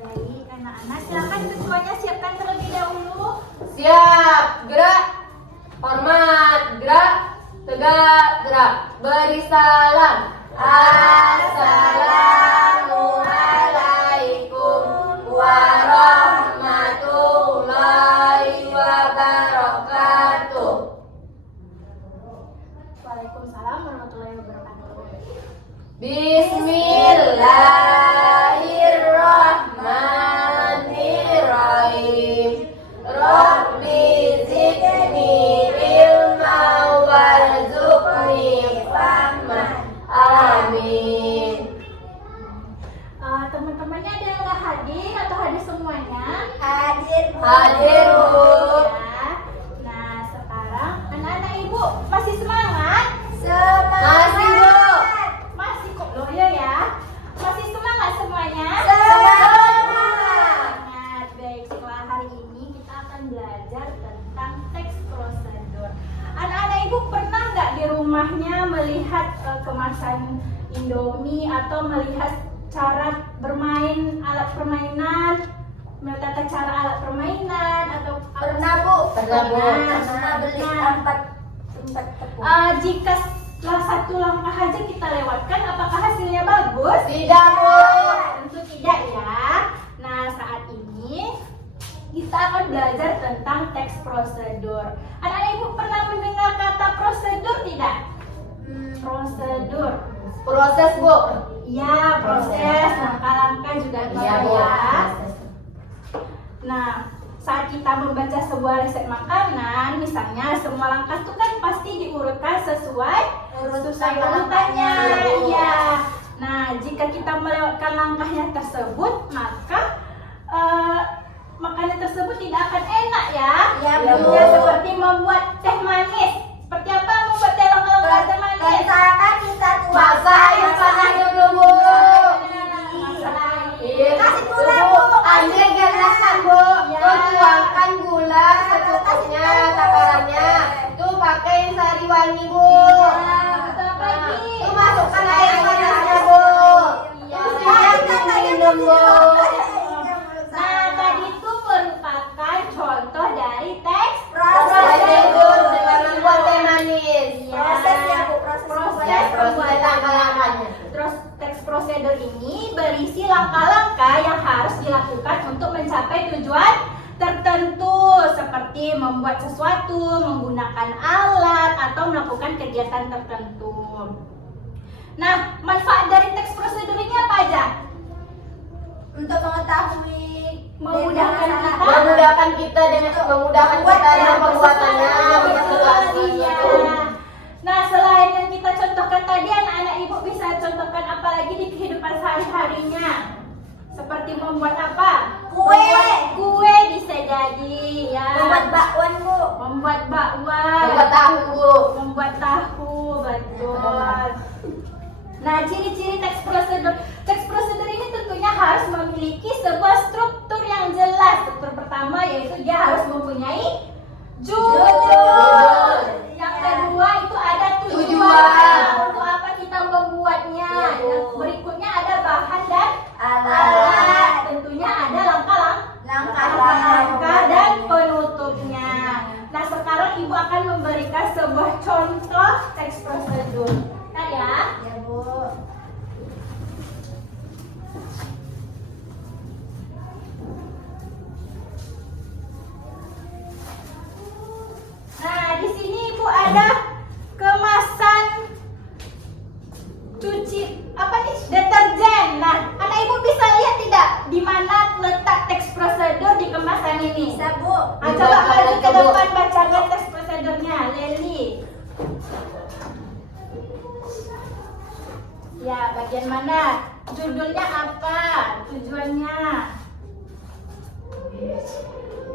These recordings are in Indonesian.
baik anak-anak. Silakan semuanya siapkan terlebih dahulu. Siap, gerak. Hormat, gerak. Tegak, gerak. Beri salam. Assalamualaikum warahmatullahi wabarakatuh. Waalaikumsalam warahmatullahi wabarakatuh. Bismillahirrahmanirrahim. Rabbi zidni ilma warzuqni fahman. Amin. Teman-temannya ada yang nggak hadir atau hadir semuanya? Hadir, Bu. Ya. Nah, sekarang anak-anak ibu masih semangat? Masih, Bu. Masih kok loyo ya? Masih semangat semuanya? Semangat. Baik, setelah hari ini kita akan belajar tentang teks prosedur. Anak-anak ibu pernah nggak di rumahnya melihat kemasan Indomie atau melihat cara bermain alat permainan, tata cara alat permainan atau Pernah, Bu. Pernah beli tempat jika salah satu langkah aja kita lewatkan, apakah hasilnya bagus? Tidak, Bu. Tentu tidak ya. Nah, saat ini kita akan belajar tentang teks prosedur. Anak-anak ibu pernah mendengar kata prosedur tidak? Prosedur. Proses, Bu. Ya, proses, langkah-langkah juga bisa Iya, Bu. ya. Nah, saat kita membaca sebuah resep makanan, misalnya semua langkah itu kan pasti diurutkan sesuai urutannya. Iya. Nah, jika kita melewatkan langkahnya tersebut, maka makanan tersebut tidak akan enak ya. Iya, Bu. Bu. Seperti membuat teh manis. Seperti apa membuat teh manis? Masain panas dulu, Bu. Kasih gula, Bu. Ambil gerakan, Bu. Ya. Tuh tuangkan gula secukupnya, takarannya. Tuh pakai sari wangi, Bu. Betul apa lagi? Tuh masukkan air panasnya, Bu. Iya. Tuh siapkan minum, Bu. Nah, tadi itu merupakan contoh dari teks Prosedur dengan membuat teh manis. Proses Proses langkah-langkahnya. Terus teks prosedur ini berisi langkah-langkah yang harus dilakukan untuk mencapai tujuan tertentu seperti membuat sesuatu, menggunakan alat, atau melakukan kegiatan tertentu. Nah, manfaat dari teks prosedur ini apa aja? Untuk mengetahui Memudahkan kita. Memudahkan kita dalam pembuatannya. Iya. Nah, selain yang kita contohkan tadi, anak-anak ibu bisa contohkan apa lagi di kehidupan sehari-harinya? Seperti membuat apa? Kue bisa jadi ya. membuat bakwan, Bu. Membuat bakwan. Membuat tahu, Bu. Membuat tahu, betul. Nah, ciri-ciri teks prosedur. Teks prosedur ini tentunya harus memiliki sebuah struktur yang jelas. Struktur pertama yaitu dia harus mempunyai judul. Yang kedua itu ada tujuan. Untuk apa kita membuatnya. Yang berikutnya ada bahan dan alat. Tentunya ada langkah-langkah dan penutupnya. Nah, sekarang ibu akan memberikan sebuah contoh teks prosedur. Nah ya. Ya, Bu. Nah, di sini ibu ada kemasan cuci apa nih? Deterjen. Nah, anak ibu bisa lihat tidak di mana letak teks prosedur di kemasan ini? Bisa, Bu. Coba maju ke depan bacakan teks prosedurnya, Leli. Ya, bagian mana? Judulnya apa? Tujuannya?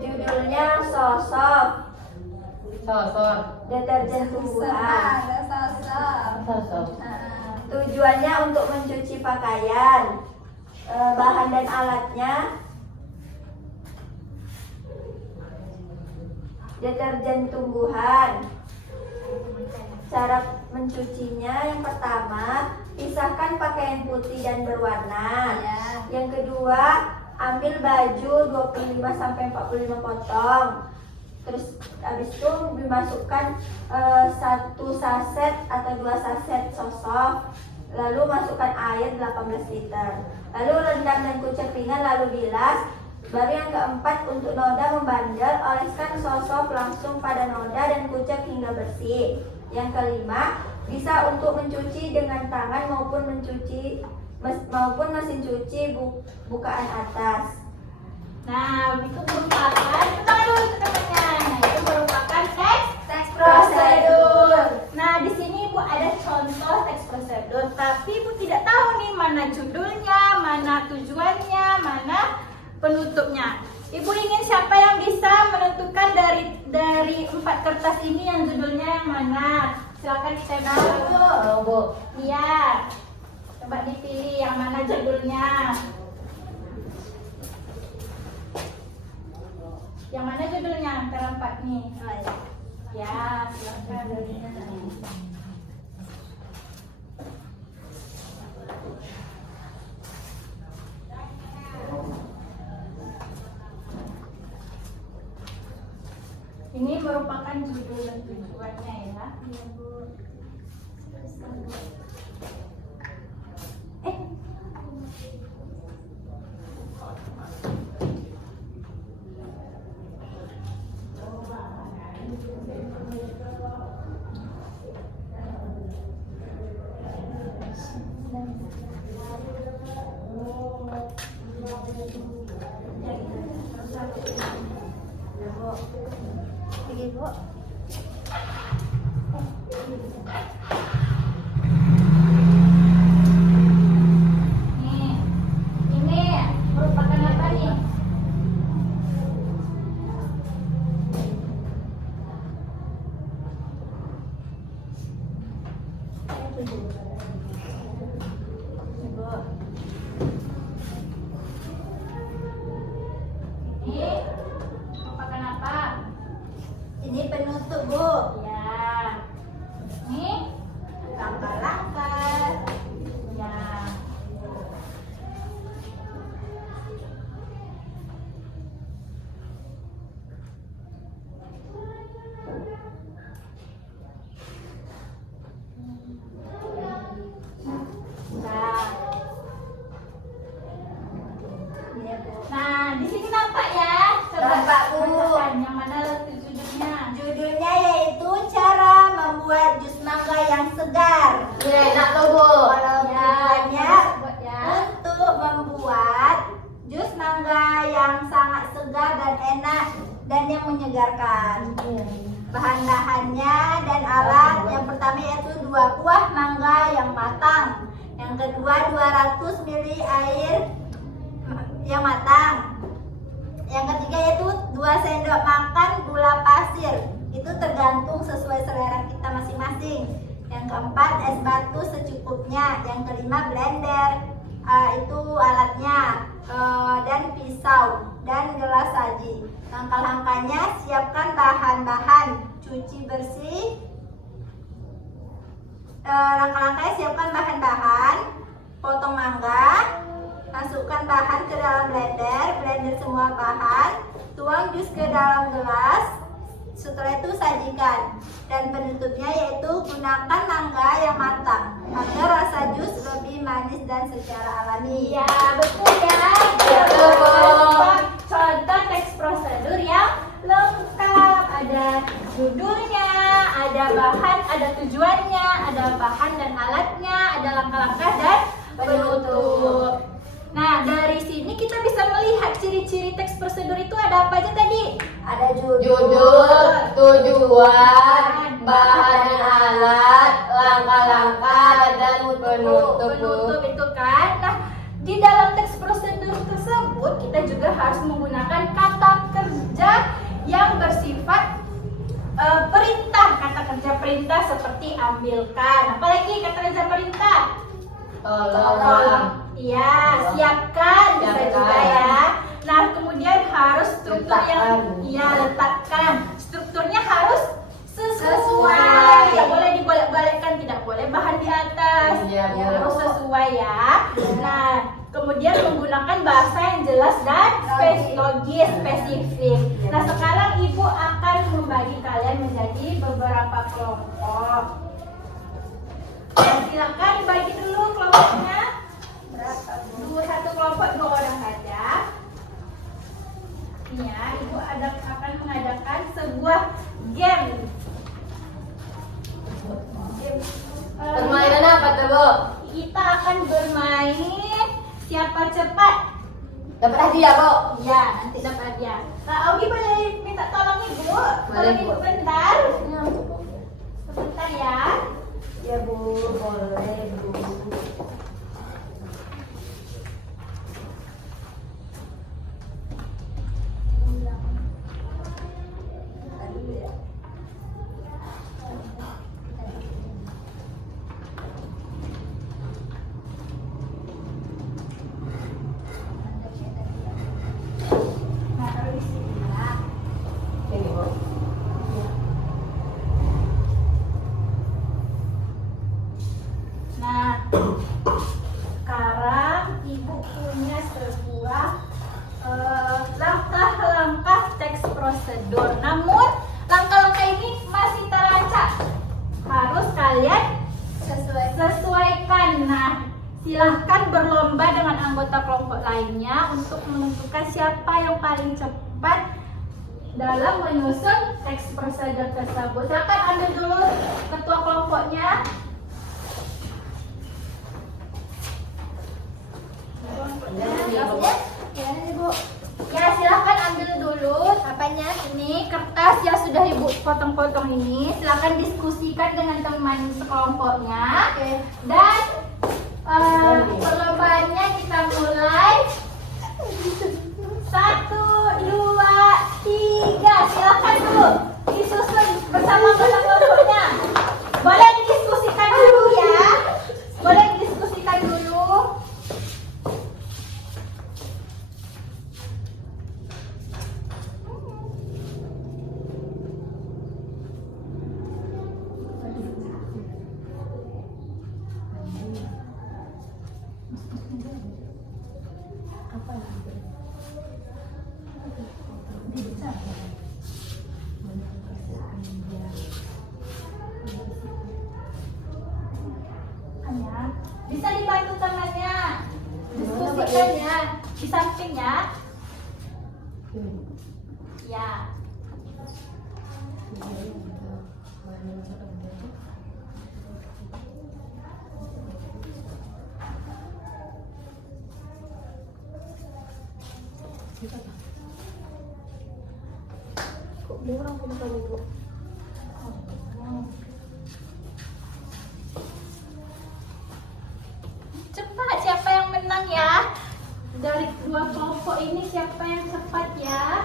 Judulnya sosok Sosok. deterjen tumbuhan. Sosok. Tujuannya untuk mencuci pakaian. Bahan dan alatnya deterjen tumbuhan. Cara mencucinya yang pertama, pisahkan pakaian putih dan berwarna. Ya. Yang kedua, ambil baju 25 sampai 45 potong. Terus habis itu dimasukkan 1 saset atau 2 saset sosok. Lalu masukkan air 18 liter. Lalu rendam dan kucek ringan lalu bilas. Baru yang keempat, untuk noda membandel, oleskan sosok langsung pada noda dan kucek hingga bersih. Yang kelima, bisa untuk mencuci dengan tangan maupun mesin cuci bukaan atas. Nah, itu merupakan, tengah dulu teman-teman. Nah, itu merupakan teks prosedur. Nah, di sini Ibu ada contoh teks prosedur, tapi Ibu tidak tahu nih mana judulnya, mana tujuannya, mana penutupnya. Ibu ingin siapa yang bisa menentukan dari 4 kertas ini yang judulnya yang mana? Silakan ditebak. Bu. Iya. Coba dipilih yang mana judulnya. Yang mana judulnya antara 4 nih? Ya, silakan. Ini merupakan judul dan tujuannya ya. Iya, Bu. Bu. Ini merupakan apa nih? Ini merupakan apa? Ini penutup, Bu. Ya. Ini langkah-langkah. Ya. Nah, di sini nampak ya. Nampak, Bu. bacakan yang mana judulnya? Judulnya yaitu cara membuat jus mangga yang segar. Ya, enak tuh, Bu. Kalau tujuannya buat ya. untuk membuat jus mangga yang sangat segar dan enak dan yang menyegarkan. Bahan-bahannya dan alat yang pertama yaitu 2 buah mangga yang matang. Yang kedua 200 ml air yang matang. Yang ketiga yaitu 2 sendok makan gula pasir. Itu tergantung sesuai selera kita masing-masing. Yang keempat es batu secukupnya. Yang kelima blender, itu alatnya, dan pisau dan gelas saji. Langkah-langkahnya, siapkan bahan-bahan, cuci bersih. Langkah-langkahnya, siapkan bahan-bahan, potong mangga, masukkan bahan ke dalam blender semua bahan, tuang jus ke dalam gelas. Setelah itu sajikan, dan penutupnya yaitu gunakan mangga yang matang agar rasa jus lebih manis dan secara alami. Iya, betul ya. Betul, Bu. Contoh teks prosedur yang lengkap. Ada judulnya, ada bahan, ada tujuannya, ada bahan dan alatnya, ada langkah-langkah dan penutup. Nah, dari sini kita bisa melihat ciri-ciri teks prosedur itu ada apa aja tadi? Ada Judul, tujuan, bahan dan alat, langkah-langkah, dan penutup. Penutup itu kan. Nah, di dalam teks prosedur tersebut kita juga harus menggunakan kata kerja yang bersifat perintah. Kata kerja perintah seperti ambilkan. Apalagi kata kerja perintah? Tolong. Iya, siapkan bisa Siapkan. juga ya. Nah, kemudian harus struktur yang Letakkan. letakkan. Strukturnya harus sesuai. Sesuai. Tidak boleh dibolak-balikkan, tidak boleh bahan di atas. Iya, Bu. Harus sesuai ya. Nah, kemudian menggunakan bahasa yang jelas dan logis, spesifik. Nah, sekarang Ibu akan membagi kalian menjadi beberapa kelompok. Nah, silakan bagi dulu kelompoknya. Satu kelompok 2 orang saja. Ini ya, Ibu akan mengadakan sebuah game. Permainan apa tuh, Bu? Kita akan bermain siapa cepat. Dapat hadiah, Bu? Ya, nanti dapat hadiah. Kak Augie boleh minta tolong Ibu? Tolong Ibu bentar. Sebentar ya. Ya Bu, boleh Bu. Nah, taruh di sini ya. Ini, Bu. Nah, sekarang Ibu punya sebuah langkah-langkah teks prosedur. Namun, langkah-langkah ini masih terancam. Harus kalian sesuaikan. Nah, silahkan berlomba dengan anggota kelompok lainnya untuk menentukan siapa yang paling cepat dalam menyusun teks prosedur tersebut. Silahkan ambil dulu ketua kelompoknya. Ya, silahkan ambil dulu apanya ini kertas yang sudah Ibu potong-potong ini. Silahkan diskusikan dengan teman sekelompoknya. Oke. Dan perlombaannya kita mulai. 1, 2, 3. Silahkan dulu disusun bersama kelompoknya. Boleh didiskusikan dulu ya. Boleh didiskusikan dulu. Bisa dibantu tangannya, diskusikan ya, di samping ya. Ya. Cepat, siapa yang menang ya? Dari 2 kelompok ini siapa yang cepat ya?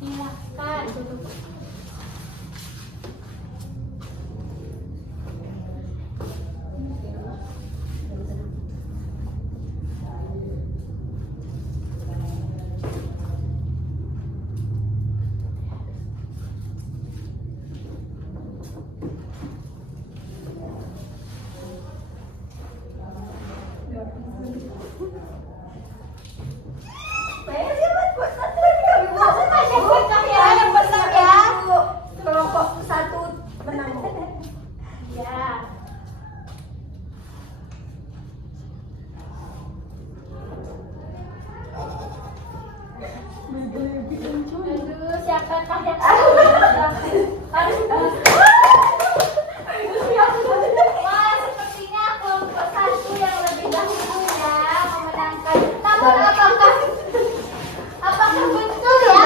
Silahkan. Saya siapa buat satu lagi kami Bu. Siapakah ya yang menang ya? Kelompok 1 menang. Ya. Aduh, siapakah yang Wah, sepertinya kelompok 1 yang lebih dahulu ya memenangkan. Namun apakah betul ya?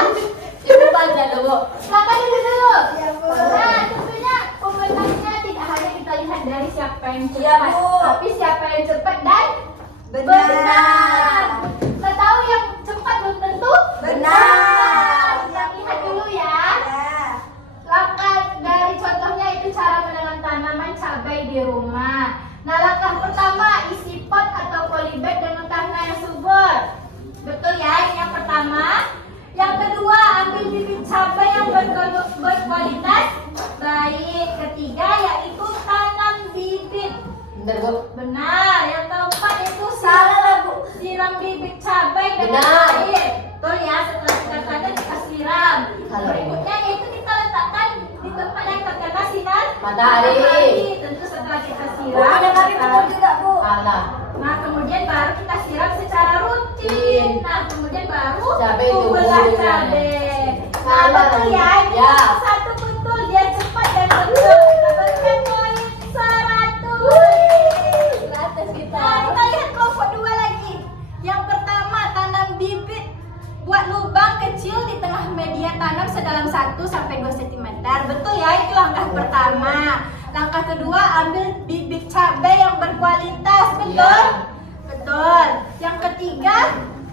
Ibu tanya dulu, Bu. Silakan dulu. Ya Bu. Nah, tentunya pemenangnya tidak hanya kita lihat dari siapa yang cepat, Iya, Bu. tapi siapa yang cepat dan Benar. Kita tahu yang cepat belum tentu Benar. Kita lihat dulu ya. Ya. Langkah di rumah. Nah, langkah pertama isi pot atau polybag dengan tanah yang subur. Betul ya, ini yang pertama. Yang kedua, ambil bibit cabai yang berkualitas baik. Ketiga, yaitu tanam bibit. Bener Bu. Benar. Yang keempat itu Salah lah, Bu. siram bibit cabai dengan Benar. air. Betul ya, setelah kita tanam kita siram. Salah. Berikutnya yaitu kita letakkan di tempat yang terkena sinar Matahari. Tentu setelah kita Bu, siram. ada kami betul juga, Bu. Salah. Nah, kemudian baru kita siram secara rutin. Nah, kemudian baru Cabai itu belah bumbunya. cabai. Nah, Salah betul lagi. ya. Ini Ya. nomor satu betul, dia cepat dan betul. Kita berikan poin 100. 100 kita. Nah, kita lihat kelompok dua lagi. Yang pertama, tanam bibit. Buat lubang kecil di tengah media tanam sedalam 1 sampai 2 cm. Betul ya, itu langkah pertama. Langkah kedua, ambil bibit cabai yang berkualitas. Betul? Iya. Betul. Yang ketiga,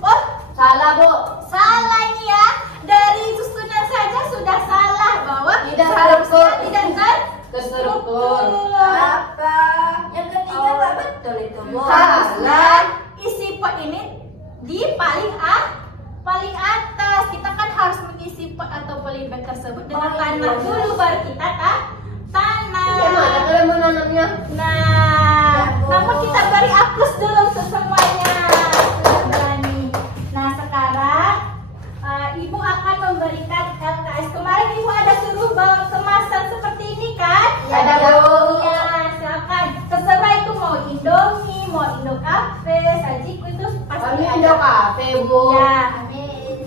oh, Salah Bu. salah ini ya. Dari susunan saja sudah salah bahwa Tidak seharusnya struktur. tidak Terstruktur. Apa? Yang ketiga nggak betul itu, Bu. Harusnya isi pot ini di paling atas. Kita kan harus mengisi pot atau polybag tersebut dengan tanah dulu baru kita tanam. Gimana kalian menanamnya? Nah, namun kita beri aplaus dulu untuk semuanya. Sudah berani. Nah, sekarang Ibu akan memberikan LKS. Kemarin Ibu ada suruh bawa kemasan seperti ini kan? Ada Bu. Iya, silakan. Terserah itu mau Indomie, mau Indocafe, sajiku itu pasti Kami ada. ada kafe Bu. Ya. Kami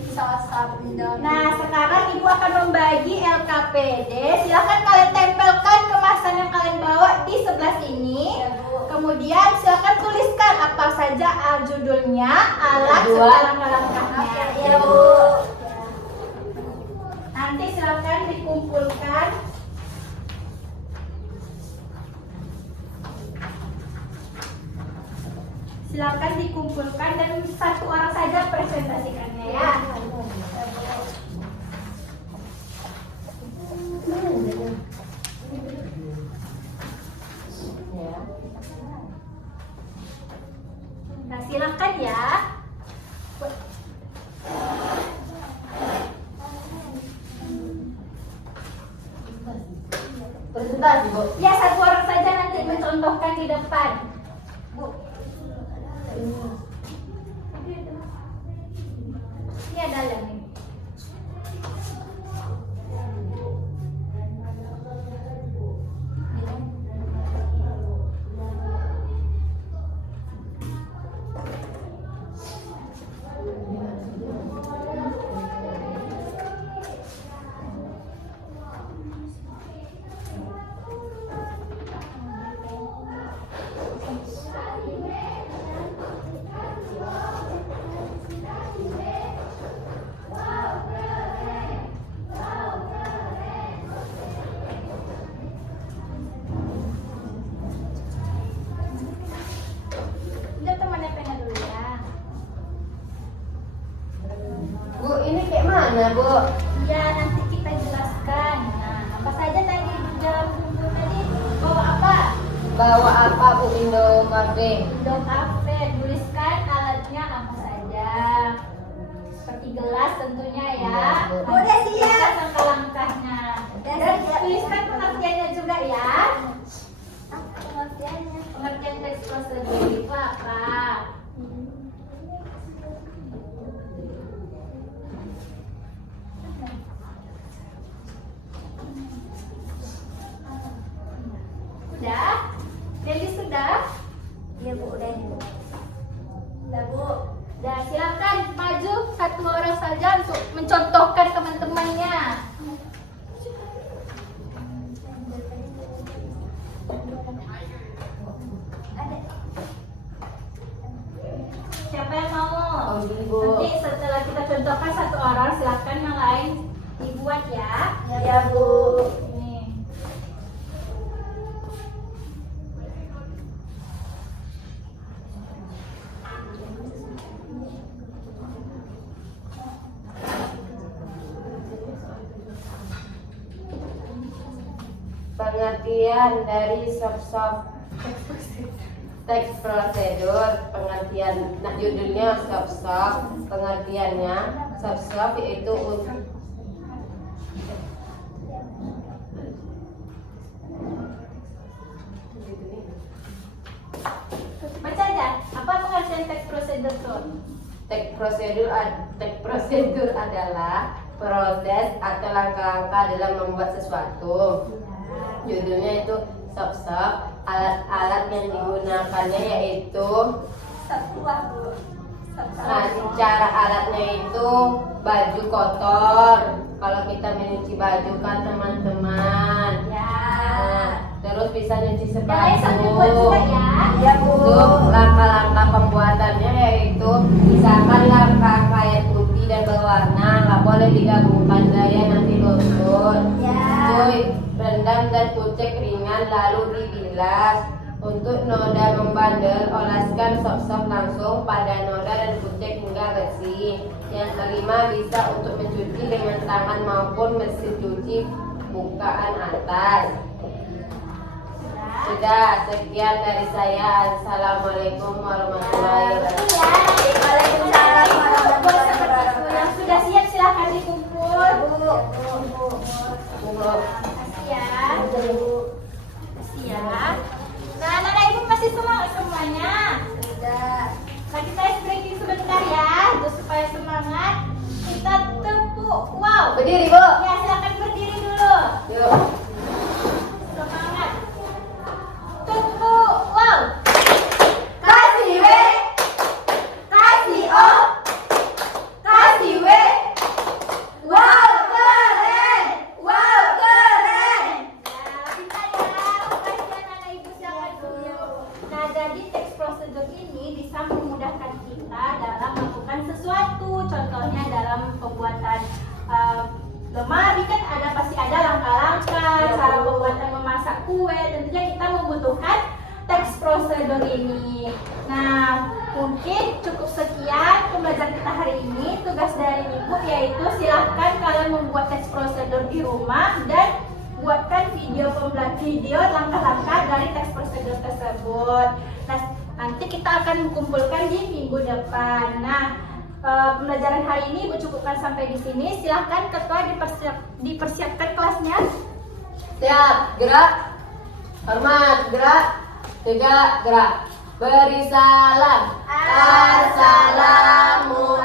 sosok Indomie. Nah, sekarang Ibu akan membagi LKPD. Silakan kalian tempelkan kemasan yang kalian bawa di sebelah sini. Ya, Bu. Kemudian silakan tuliskan apa saja judulnya, alat, Kedua. serta langkah-langkahnya. Oke, ya, Bu. Nanti silakan dikumpulkan. Silakan dikumpulkan dan satu orang saja presentasikannya ya. Ya. Nah, silakan ya. Presentasi Bu. Ya, satu orang saja nanti mencontohkan di depan. Bu. Ini ada nih. Udah temannya pengen dulu ya. Bu, ini kayak mana Bu? Ya, nanti kita jelaskan. Nah, apa saja tadi di dalam buku tadi? Bawa apa? Bawa apa Bu Indo Cafe? Indocafe. Tuliskan alatnya apa saja. Seperti gelas tentunya ya. Iya, Bu. Nah, Udah siap. tuliskan langkah-langkahnya. Udah Dan siap. tuliskan pengertiannya juga ya. Pengertiannya. Pengertian teks prosedur itu apa? Sudah? Dewi sudah? Iya, Bu, udah ini, Bu. Udah, Bu. Dan silakan maju satu orang saja untuk mencontohkan teman-temannya. Ada. Siapa yang mau? Oh, ini, Bu. Nanti setelah kita contohkan satu orang, silakan yang lain dibuat ya. Ya, Bu. Ini. Pengertian dari sop-sop Teks prosedur, pengertian, nah judulnya sop-sop, pengertiannya sop-sop yaitu Baca aja. Apa pengertian teks prosedur tuh? Teks prosedur adalah proses atau langkah-langkah dalam membuat sesuatu. Judulnya itu sop-sop. Alat-alat yang digunakannya yaitu cara alatnya itu baju kotor. Kalau kita mencuci baju kan teman-teman. Terus bisa nyuci sepatu. Ya Bu. Untuk langkah-langkah pembuatannya yaitu misalkan langkah kain putih dan berwarna nggak boleh digabungkan gaya nanti luntur. Cuy, rendam dan kucek ringan lalu dibilas. Untuk noda membandel, olaskan sop-sop langsung pada noda dan kucek hingga bersih. Yang kelima bisa untuk mencuci dengan tangan maupun mesin cuci bukaan atas. Sudah, sekian dari saya. Assalamualaikum warahmatullahi wabarakatuh. Waalaikumsalam warahmatullahi wabarakatuh. Yang sudah siap silahkan dikumpul. Bu. Ya. Ya. Nah, anak ibu masih semangat semuanya. Nah, kita breaking sebentar ya, terus supaya semangat. Kita tepuk. Wow. Berdiri, Bu. Ya, silakan berdiri dulu. Yuk. Semangat. Tepuk. Wow. Kasih W, kasih O, kasih W. Wow keren, wow keren. Nah, kita ya, makasih anak ibu silakan dulu. Nah, jadi teks prosedur ini bisa memudahkan kita dalam melakukan sesuatu. Contohnya dalam pembuatan lemari kan pasti ada langkah-langkah, cara pembuatan memasak kue. Tentunya kita membutuhkan teks prosedur ini. Nah, mungkin cukup sekian pembelajaran kita hari ini. Tugas dari ibu yaitu silahkan kalian membuat teks prosedur di rumah dan buatkan video langkah-langkah dari teks prosedur tersebut. Nah, nanti kita akan kumpulkan di minggu depan. Nah, pembelajaran hari ini ibu cukupkan sampai di sini. Silahkan ketua dipersiapkan kelasnya. Siap, gerak. Hormat, gerak. Tegak, gerak. Beri salam. Assalamualaikum.